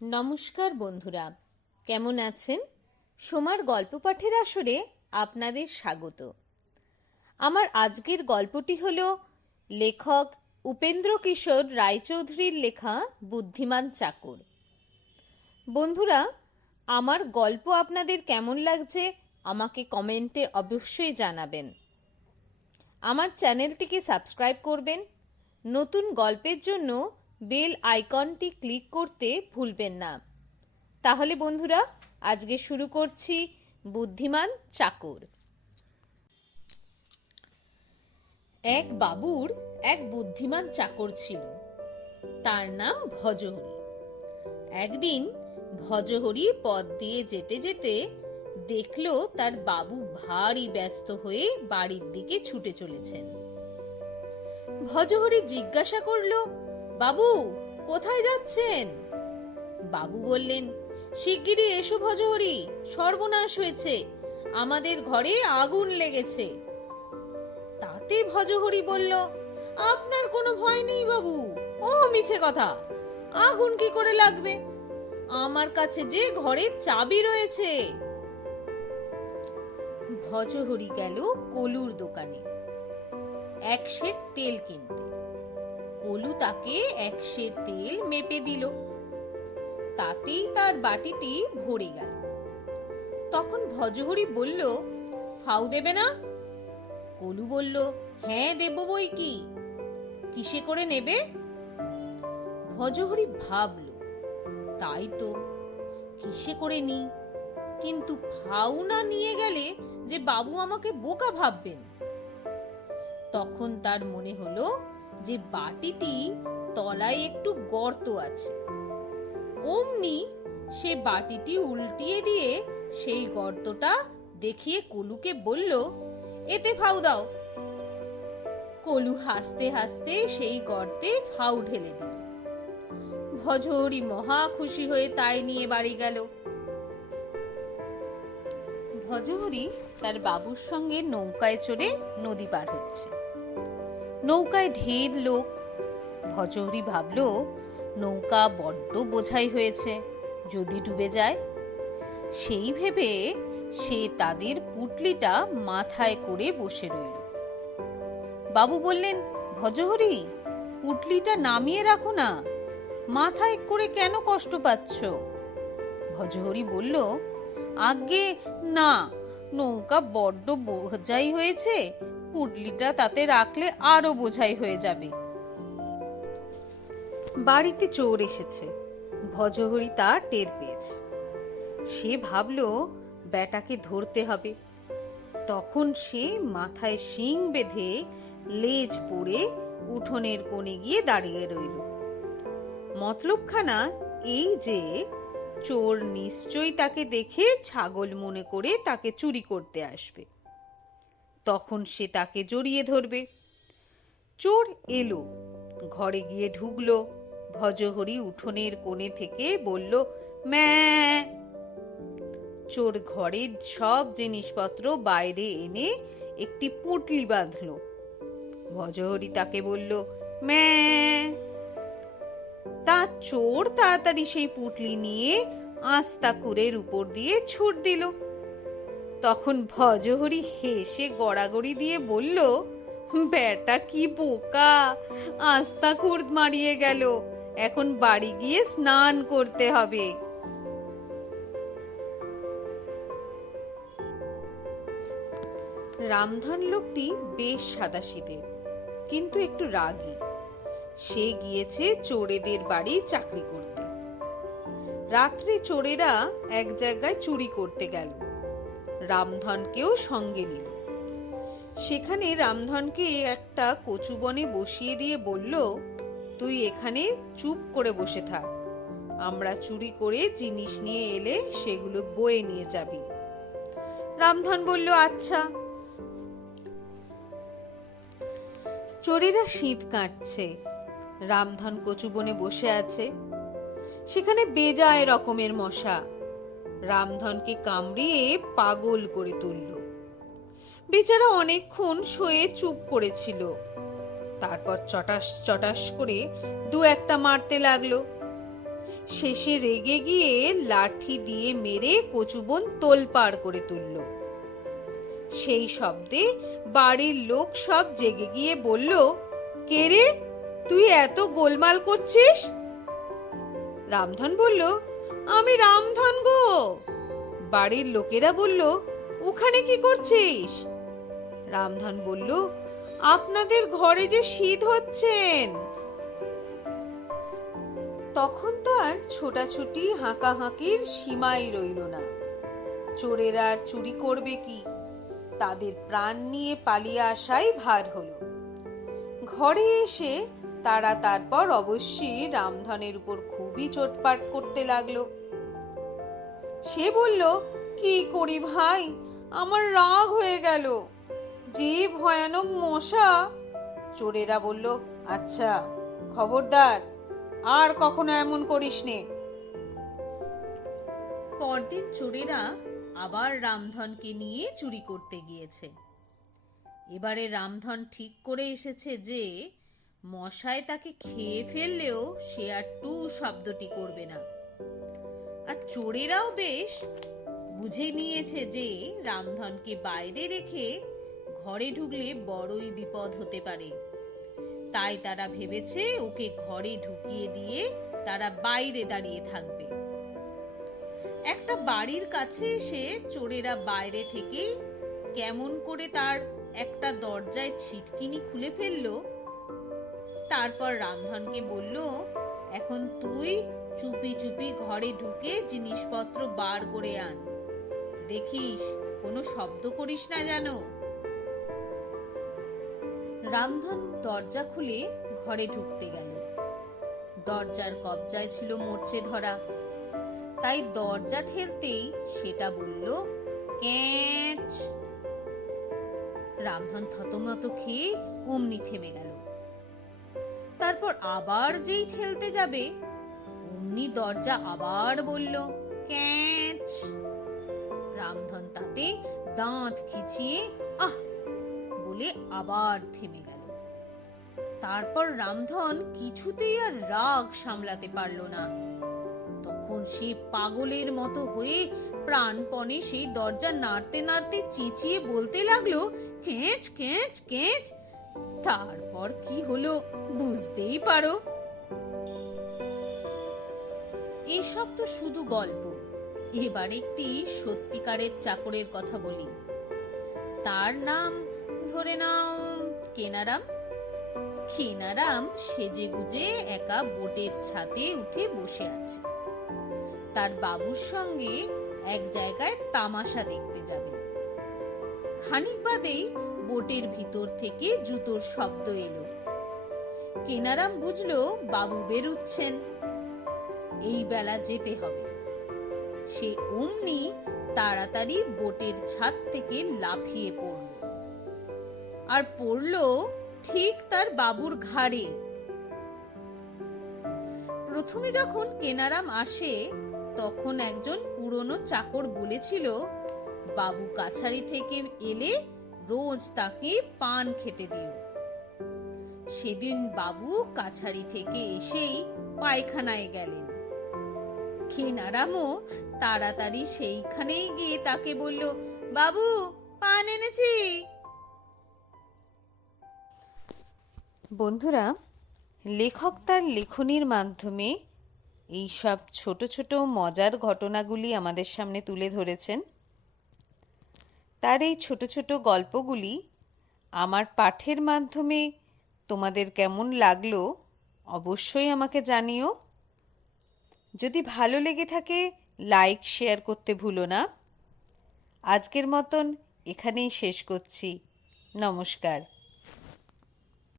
নমস্কার বন্ধুরা, কেমন আছেন? সোমার গল্প পাঠের আসরে আপনাদের স্বাগত। আমার আজকের গল্পটি হল লেখক উপেন্দ্র কিশোর রায়চৌধুরীর লেখা বুদ্ধিমান চাকর। বন্ধুরা, আমার গল্প আপনাদের কেমন লাগছে আমাকে কমেন্টে অবশ্যই জানাবেন। আমার চ্যানেলটিকে সাবস্ক্রাইব করবেন। নতুন গল্পের জন্য বেল আইকনটি ক্লিক করতে ভুলবেন না। তাহলে বন্ধুরা, আজকে শুরু করছি বুদ্ধিমান চাকর। এক বাবুর এক বুদ্ধিমান চাকর ছিল, তার নাম ভজহরি। একদিন ভজহরি পথ দিয়ে যেতে যেতে দেখলো তার বাবু ভারী ব্যস্ত হয়ে বাড়ির দিকে ছুটে চলেছেন। ভজহরি জিজ্ঞাসা করলো, বাবু কোথায় যাচ্ছেন? বাবু বললেন, শিগগিরই এসো ভজহরি, সর্বনাশ হয়েছে, আমাদের ঘরে আগুন লেগেছে। তাতে ভজহরি বলল, আপনার কোনো ভয় নেই বাবু, ও মিছে কথা, আগুন কি করে লাগবে? আমার কাছে যে ঘরের চাবি রয়েছে। ভজহরি গেল কলুর দোকানে এক সের তেল কিনতে। কলু তাকে এক সের তেল মেপে দিল। তাতেই তার বাটিটি ভরে গেল। তখন ভজহরি বলল, ফাউ দেবে না? কলু বলল, হ্যাঁ দেব বই কি, কিসে করে নেবে? ভজহরি ভাবল, তাই তো, কিসে করে নি, কিন্তু ফাউ না নিয়ে গেলে যে বাবু আমাকে বোকা ভাববেন। তখন তার মনে হলো যে বাটিটি তলায় একটু গর্ত আছে। অমনি সে বাটিটি উল্টিয়ে দিয়ে সেই গর্তটা দেখিয়ে কলুকে বলল, এতে ফাউ দাও। কলু হাসতে হাসতে সেই গর্তে ফাউ ঢেলে দিল। ভজহরি মহা খুশি হয়ে তাই নিয়ে বাড়ি গেল। ভজহরি তার বাবুর সঙ্গে নৌকায় চড়ে নদী পার হচ্ছে। নৌকায় ঢের লোক। ভজহরি ভাবল, নৌকা বড্ড বোঝাই হয়েছে, যদি ডুবে যায়। সেই ভেবে সে তাদের পুটলিটা মাথায় করে বসে রইল। বাবু বললেন, ভজহরি, পুটলিটা নামিয়ে রাখো না, মাথায় করে কেন কষ্ট পাচ্ছ? ভজহরি বলল, আজ্ঞে না, নৌকা বড্ড বোঝাই হয়েছে, পুটলিটা তাতে রাখলে আরো বোঝাই হয়ে যাবে। বাড়িতে চোর এসেছে। ভজহরি তা টের পেয়েছে। সে ভাবল বেটাকে ধরতে হবে। তখন সে মাথায় শিং বেঁধে লেজ পড়ে উঠোনের কোণে গিয়ে দাঁড়িয়ে রইল। মতলবখানা এই যে চোর নিশ্চয়ই তাকে দেখে ছাগল মনে করে তাকে চুরি করতে আসবে। তখন সে তাকে জড়িয়ে ধরবে। চোর এলো, ঘরে গিয়ে ঢুকলো। ভজহরি উঠোনের কোণে থেকে বলল, ম্যাঁ। চোর ঘরের সব জিনিসপত্র বাইরে এনে একটি পুটলি বাঁধল। ভজহরি তাকে বলল, ম্যাঁ। তা চোর তাড়াতাড়ি সেই পুটলি নিয়ে আস্তাকুরের উপর দিয়ে ছুট দিল। তখন ভজহরি হেসে গড়াগড়ি দিয়ে বলল, বেটা কি বোকা, আস্তাকুর মারিয়ে গেল, এখন বাড়ি গিয়ে স্নান করতে হবে। রামধন লোকটি বেশ সাদাসিধে, কিন্তু একটু রাগী। সে গিয়েছে চোরেদের বাড়ি চাকরি করতে। রাত্রে চোরেরা এক জায়গায় চুরি করতে গেল। রামধনকেও সঙ্গে নিল। সেখানে রামধনকে একটা কচু বনে বসিয়ে দিয়ে বলল, তুই এখানে চুপ করে বসে থাক, আমরা চুরি করে জিনিস নিয়ে এলে সেগুলো বয়ে নিয়ে যাবি। রামধন বলল, আচ্ছা। চোরেরা শীত কাটছে। রামধন কচু বনে বসে আছে। সেখানে বেজায় রকমের মশা। রামধনকে কামড়িয়ে পাগল করে তুলল। বেচারা অনেকক্ষণ শুয়ে চুপ করেছিল। তারপর চটাস চটাস করে দু একটা মারতে লাগলো। শেষে রেগে গিয়ে লাঠি দিয়ে মেরে কচুবন তোলপাড় করে তুলল। সেই শব্দে বাড়ির লোক সব জেগে গিয়ে বলল, কে রে, তুই এত গোলমাল করছিস? রামধন বলল, আমি রামধন গো। বাড়ির লোকেরা বলল, ওখানে কি করছিস? রামধন বলল, আপনাদের ঘরে যে শীত হচ্ছেন। তখন তো আর ছোটাছুটি হাঁকাহাঁকির সীমাই রইল না। চোরেরা আর চুরি করবে কি? তাদের প্রাণ নিয়ে পালিয়ে আসাই ভার হলো। ঘরে এসে তারা তারপর অবশ্যই রামধনের উপর খুবই চোটপাট করতে লাগলো। সে বলল, কি করি ভাই, আমার রাগ হয়ে গেল, যে ভয়ানক মশা। চোরেরা বলল, আচ্ছা খবরদার, আর কখনো এমন করিস নে। পরদিন চোরেরা আবার রামধনকে নিয়ে চুরি করতে গিয়েছে। এবারে রামধন ঠিক করে এসেছে যে মশায় তাকে খেয়ে ফেললেও সে আর টু শব্দটি করবে না। আর চোরেরাও বেশ বুঝে নিয়েছে যে রামধনকে বাইরে রেখে ঘরে ঢুকলে বড়ই বিপদ হতে পারে। তাই তারা ভেবেছে ওকে ঘরে ঢুকিয়ে দিয়ে তারা বাইরে দাঁড়িয়ে থাকবে। একটা বাড়ির কাছে এসে চোরেরা বাইরে থেকে কেমন করে তার একটা দরজায় ছিটকিনি খুলে ফেললো। তারপর রামধনকে বলল, এখন তুই চুপি চুপি ঘরে ঢুকে জিনিসপত্র বার করে আন, দেখিস কোনো শব্দ করিস না যেন। রামধন দরজা খুলে ঘরে ঢুকতে গেল। দরজার কবজায় ছিল মরচে ধরা, তাই দরজা ঠেলতেই সেটা বলল, ক্যাঁচ। রামধন থতমত খেয়ে অমনি থেমে গেল। তারপর আবার যেই ঠেলতে যাবে অমনি দরজা আবার বলল, ক্যাঁচ। রামধন তাতে দাঁত খিচিয়ে আহ বলে আবার থেমে গেল। তারপর রামধন কিছুতেই আর রাগ সামলাতে পারল না। তখন সে পাগলের মতো হয়ে প্রাণপণে সেই দরজা নাড়তে নাড়তে চেঁচিয়ে বলতে লাগলো, ক্যাঁচ ক্যাঁচ ক্যাঁচ। তারপর কি হলো বুঝতেই পারো। এসব তো শুধু গল্প। এবার একটি সত্যিকারের চাকরের কথা বলি। তার নাম ধরে নাও কেনারাম। কেনারাম সেজে গুজে একা বোটের ছাদে উঠে বসে আছে। তার বাবুর সঙ্গে এক জায়গায় তামাশা দেখতে যাবে। খানিক বাদেই বোটের ভিতর থেকে জুতোর শব্দ এলো। কেনারাম বুঝলো বাবু বেরুচ্ছেন, এই বেলা যেতে হবে। সে অমনি তাড়াতাড়ি বোটের ছাদ থেকে লাফিয়ে পড়ল, আর পড়ল ঠিক তার বাবুর ঘাড়ে। প্রথমে যখন কেনারাম আসে তখন একজন পুরনো চাকর বলেছিল, বাবু কাছারি থেকে এলে রোজ তাকে পান খেতে দিও। সেদিন বাবু কাছারি থেকে এসেই পায়খানায় গেলেন। কেনারামও তাড়াতাড়ি সেইখানেই গিয়ে তাকে বলল, বাবু পান এনেছি। বন্ধুরা, লেখক তার লেখনীর মাধ্যমে এই সব ছোট ছোট মজার ঘটনাগুলি আমাদের সামনে তুলে ধরেছেন। তার এই ছোট ছোট গল্পগুলি আমার পাঠের মাধ্যমে তোমাদের কেমন লাগলো অবশ্যই আমাকে জানিও। যদি ভালো লেগে থাকে লাইক শেয়ার করতে ভুলো না। আজকের মতন এখানেই শেষ করছি। নমস্কার।